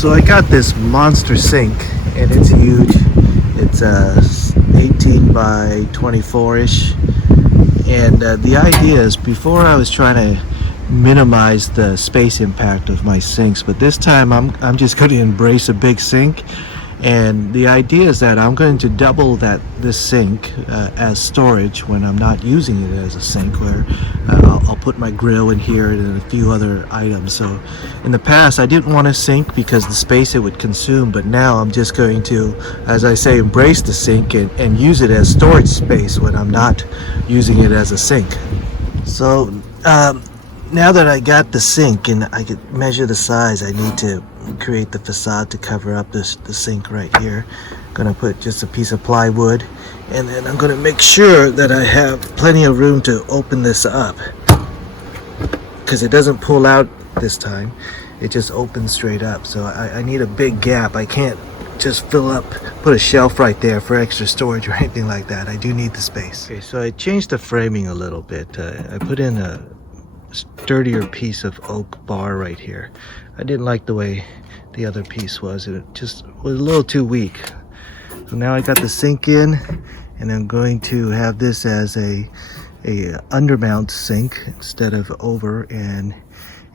So I got this monster sink and it's huge. It's 18 by 24-ish. And the idea is, before I was trying to minimize the space impact of my sinks, but this time I'm just going to embrace a big sink. And the idea is that I'm going to double this sink as storage when I'm not using it as a sink, where I'll put my grill in here and a few other items. So in the past I didn't want a sink because the space it would consume, but now I'm just going to, as I say, embrace the sink and use it as storage space when I'm not using it as a sink. So now that I got the sink and I could measure the size, I need to create the facade to cover up the sink right here. I'm gonna put just a piece of plywood, and then I'm gonna make sure that I have plenty of room to open this up, because it doesn't pull out this time, it just opens straight up. So I need a big gap. I can't just put a shelf right there for extra storage or anything like that. I do need the space. Okay, so I changed the framing a little bit. I put in a sturdier piece of oak bar right here. I didn't like the way the other piece was. It just was a little too weak. So now I got the sink in, and I'm going to have this as a undermount sink instead of over, and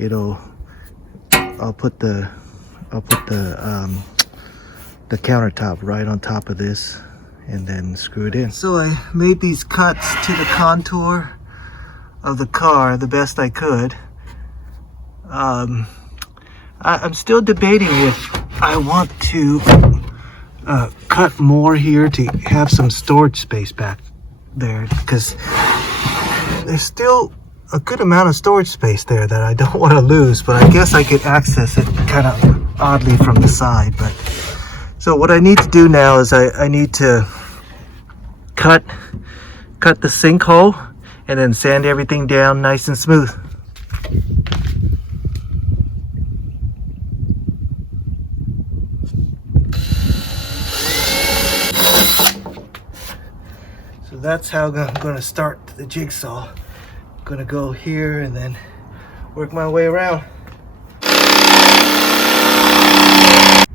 I'll put the countertop right on top of this and then screw it in. So I made these cuts to the contour of the car the best I could. I'm still debating if I want to cut more here to have some storage space back there, because there's still a good amount of storage space there that I don't want to lose, but I guess I could access it kind of oddly from the side. But so what I need to do now is I need to cut the sinkhole and then sand everything down nice and smooth. So that's how I'm going to start the jigsaw. I'm going to go here and then work my way around.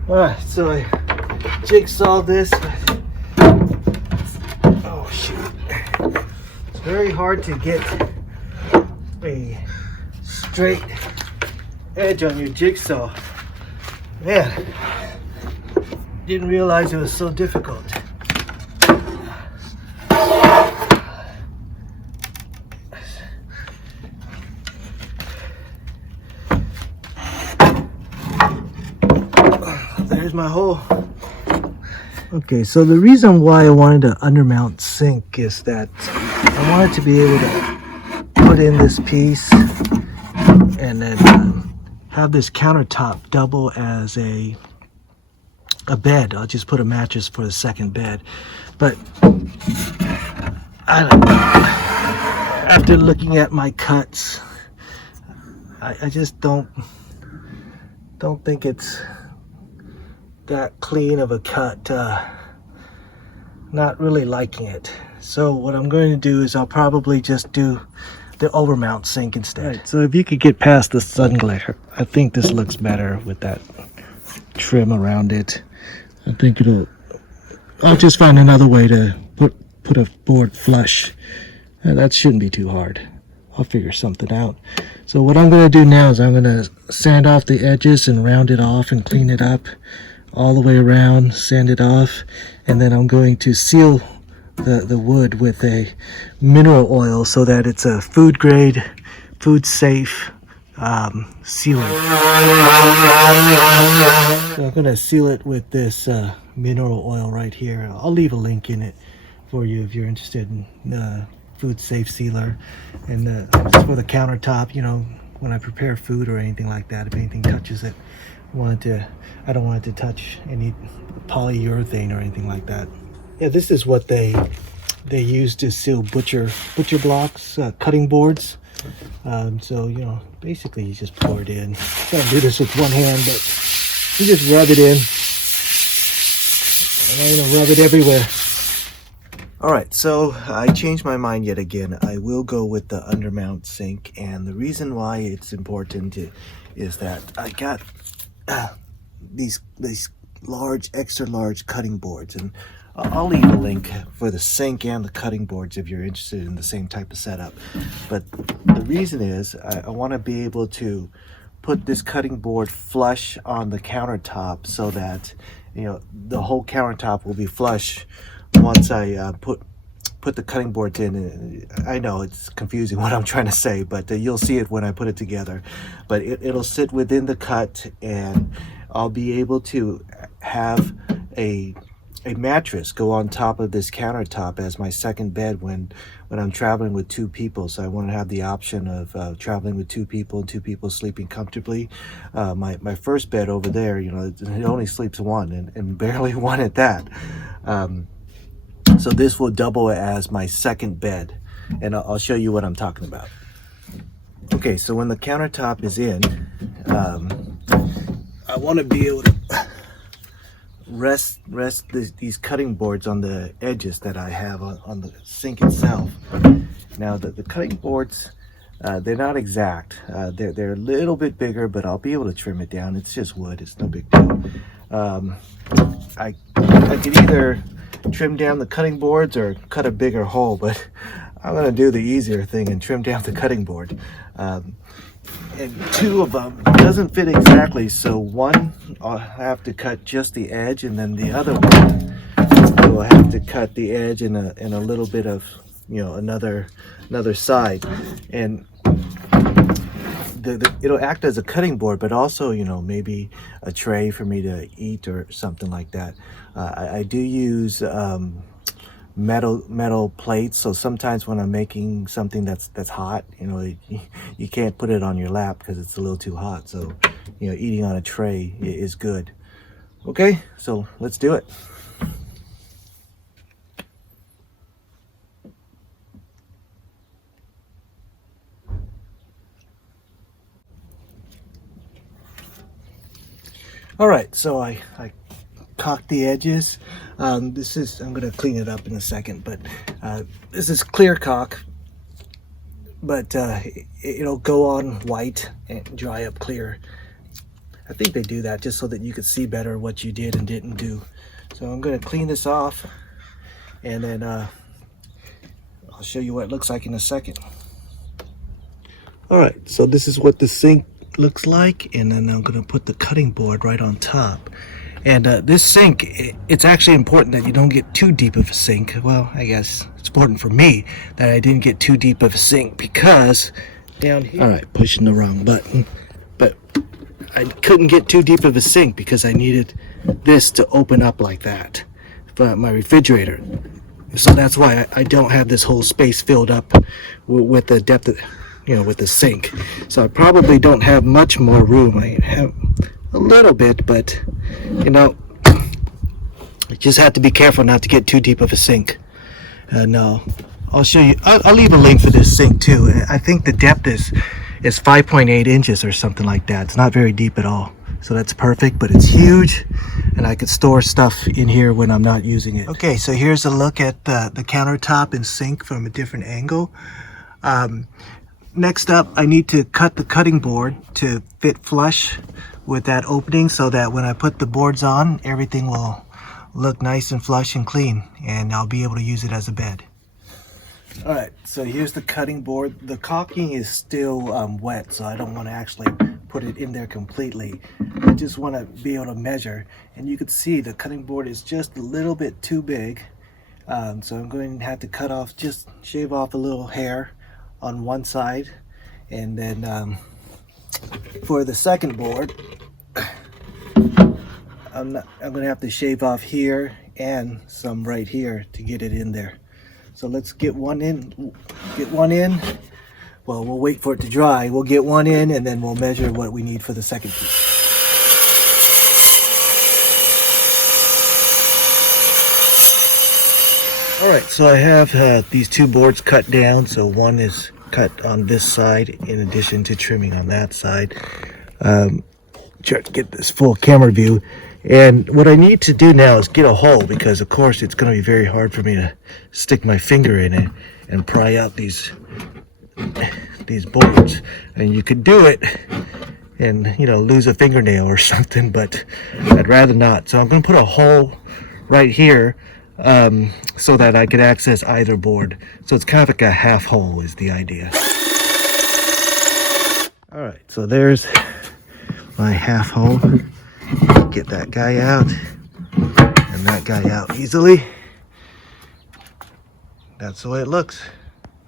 Alright, so I jigsawed this. Oh shoot. It's very hard to get a straight edge on your jigsaw. Man, didn't realize it was so difficult. There's my hole. Okay, so the reason why I wanted an undermount sink is that I wanted to be able to put in this piece and then have this countertop double as a bed. I'll just put a mattress for the second bed. But I don't know. After looking at my cuts, I just don't think it's that clean of a cut. Not really liking it. So what I'm going to do is I'll probably just do the overmount sink instead. Right, so if you could get past the sun glare, I think this looks better with that trim around it. I think I'll just find another way to put a board flush. That shouldn't be too hard. I'll figure something out. So what I'm going to do now is I'm going to sand off the edges and round it off and clean it up all the way around, sand it off, and then I'm going to seal the wood with a mineral oil so that it's a food grade, food safe sealant. So I'm going to seal it with this mineral oil right here. I'll leave a link in it for you if you're interested in food safe sealer. And it's for the countertop, you know, when I prepare food or anything like that, if anything touches it, I don't want it to touch any polyurethane or anything like that. Yeah, this is what they use to seal butcher blocks, cutting boards. So, you know, basically you just pour it in. Try to do this with one hand, but you just rub it in. And I'm gonna rub it everywhere. Alright, so I changed my mind yet again. I will go with the undermount sink, and the reason why it's important is that I got these large, extra large cutting boards, and I'll leave a link for the sink and the cutting boards if you're interested in the same type of setup. But the reason is I want to be able to put this cutting board flush on the countertop so that, you know, the whole countertop will be flush once I put the cutting boards in. I know it's confusing what I'm trying to say, but you'll see it when I put it together. But it'll sit within the cut, and I'll be able to have a mattress go on top of this countertop as my second bed when I'm traveling with two people. So I want to have the option of traveling with two people and two people sleeping comfortably. My first bed over there, you know, it only sleeps one, and barely one at that. So this will double as my second bed, and I'll show you what I'm talking about. Okay, so when the countertop is in, I want to be able to rest these cutting boards on the edges that I have on the sink itself. Now the cutting boards, they're not exact. They're a little bit bigger, but I'll be able to trim it down. It's just wood. It's no big deal. I could either trim down the cutting boards or cut a bigger hole, but I'm going to do the easier thing and trim down the cutting board. And two of them doesn't fit exactly, so one I'll have to cut just the edge, and then the other one will have to cut the edge and a little bit of, you know, another side. And it'll act as a cutting board, but also, you know, maybe a tray for me to eat or something like that. I do use metal plates, so sometimes when I'm making something that's hot, you know, you can't put it on your lap because it's a little too hot. So, you know, eating on a tray is good. Okay, so let's do it. All right, so I caulked the edges. I'm going to clean it up in a second, but this is clear caulk, but it'll go on white and dry up clear. I think they do that just so that you could see better what you did and didn't do. So I'm going to clean this off, and then I'll show you what it looks like in a second. All right, so this is what the sink looks like, and then I'm going to put the cutting board right on top. And this sink, it's actually important that you don't get too deep of a sink. Well, I guess it's important for me that I didn't get too deep of a sink, because down here, all right, pushing the wrong button, but I couldn't get too deep of a sink because I needed this to open up like that for my refrigerator. So that's why I don't have this whole space filled up with the depth of, you know, with the sink. So I probably don't have much more room. I have a little bit, but, you know, you just have to be careful not to get too deep of a sink. No, I'll show you. I'll leave a link for this sink too. I think the depth is 5.8 inches or something like that. It's not very deep at all. So that's perfect, but it's huge, and I could store stuff in here when I'm not using it. Okay, so here's a look at the countertop and sink from a different angle. Next up, I need to cut the cutting board to fit flush with that opening, so that when I put the boards on, everything will look nice and flush and clean, and I'll be able to use it as a bed. All right, so here's the cutting board. The caulking is still wet, so I don't want to actually put it in there completely. I just want to be able to measure, and you can see the cutting board is just a little bit too big. So I'm going to have to just shave off a little hair on one side, and then for the second board, I'm going to have to shave off here and some right here to get it in there. So let's get one in. Well, we'll wait for it to dry. We'll get one in, and then we'll measure what we need for the second piece. All right, so I have these two boards cut down. So one is cut on this side in addition to trimming on that side. Try to get this full camera view. And what I need to do now is get a hole, because of course it's going to be very hard for me to stick my finger in it and pry out these boards. And you could do it and lose a fingernail or something, but I'd rather not. So I'm going to put a hole right here so that I could access either board. So it's kind of like a half hole is the idea. All right, so there's my half hole. Get that guy out and that guy out easily. That's the way it looks.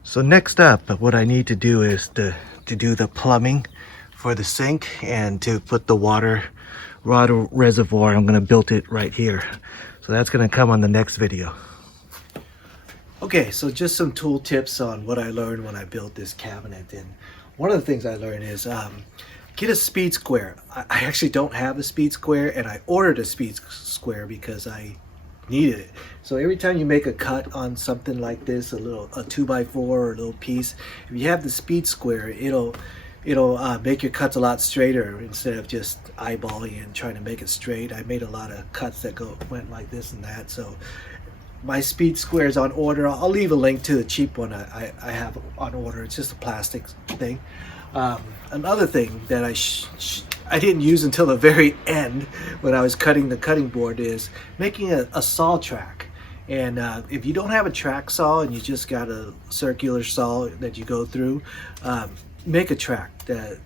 So next up, what I need to do is to do the plumbing for the sink and to put the water reservoir. I'm going to build it right here. So that's going to come on the next video. Okay, so just some tool tips on what I learned when I built this cabinet. And one of the things I learned is get a speed square. I actually don't have a speed square, and I ordered a speed square because I needed it. So every time you make a cut on something like this, a 2x4 or a little piece, if you have the speed square, it'll make your cuts a lot straighter instead of just eyeballing and trying to make it straight. I made a lot of cuts that went like this and that. So my speed square is on order. I'll leave a link to the cheap one I have on order. It's just a plastic thing. Another thing that I didn't use until the very end when I was cutting the cutting board is making a saw track. And if you don't have a track saw and you just got a circular saw that you go through, make a track.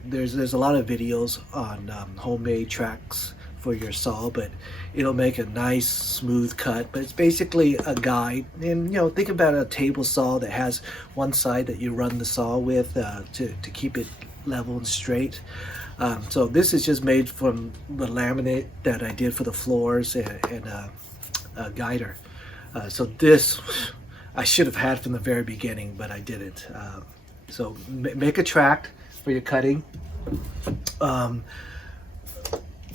There's a lot of videos on homemade tracks for your saw, but it'll make a nice smooth cut. But it's basically a guide. And think about a table saw that has one side that you run the saw with to keep it level and straight. So this is just made from the laminate that I did for the floors and a guider. So this I should have had from the very beginning, but I didn't. So make a track for your cutting.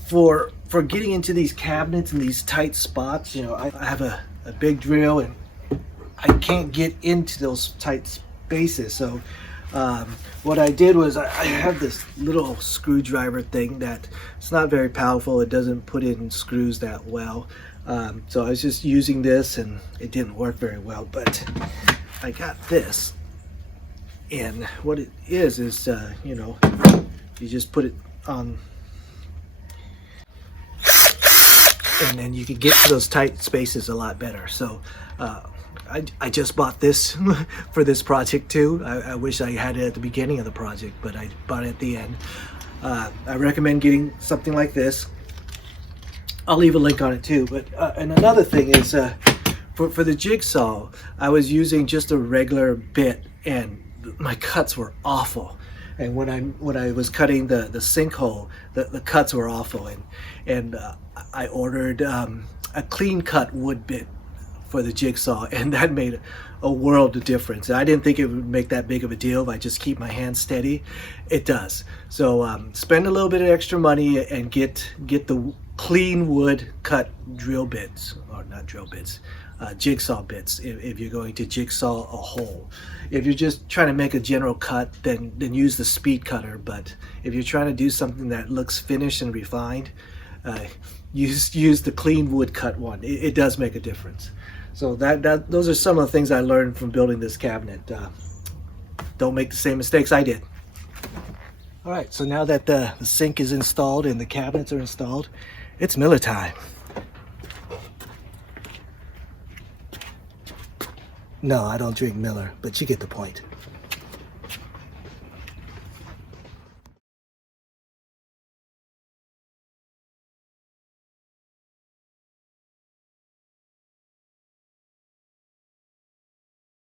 For getting into these cabinets and these tight spots, I have a big drill and I can't get into those tight spaces. So what I did was I have this little screwdriver thing that it's not very powerful. It doesn't put in screws that well. So I was just using this and it didn't work very well, but I got this. And what it is you just put it on, and then you can get to those tight spaces a lot better. So I just bought this for this project too. I wish I had it at the beginning of the project, but I bought it at the end. I recommend getting something like this. I'll leave a link on it too. But and another thing is for the jigsaw, I was using just a regular bit and my cuts were awful. And when I was cutting the sinkhole, the cuts were awful. And I ordered a clean cut wood bit for the jigsaw, and that made a world of difference. I didn't think it would make that big of a deal if I just keep my hands steady. It does. So spend a little bit of extra money and get the clean wood cut drill bits, or not drill bits, jigsaw bits if you're going to jigsaw a hole. If you're just trying to make a general cut, then use the speed cutter. But if you're trying to do something that looks finished and refined, use the clean wood cut one. It does make a difference. So those are some of the things I learned from building this cabinet. Don't make the same mistakes I did. All right, so now that the sink is installed and the cabinets are installed, it's Miller time. No, I don't drink Miller, but you get the point.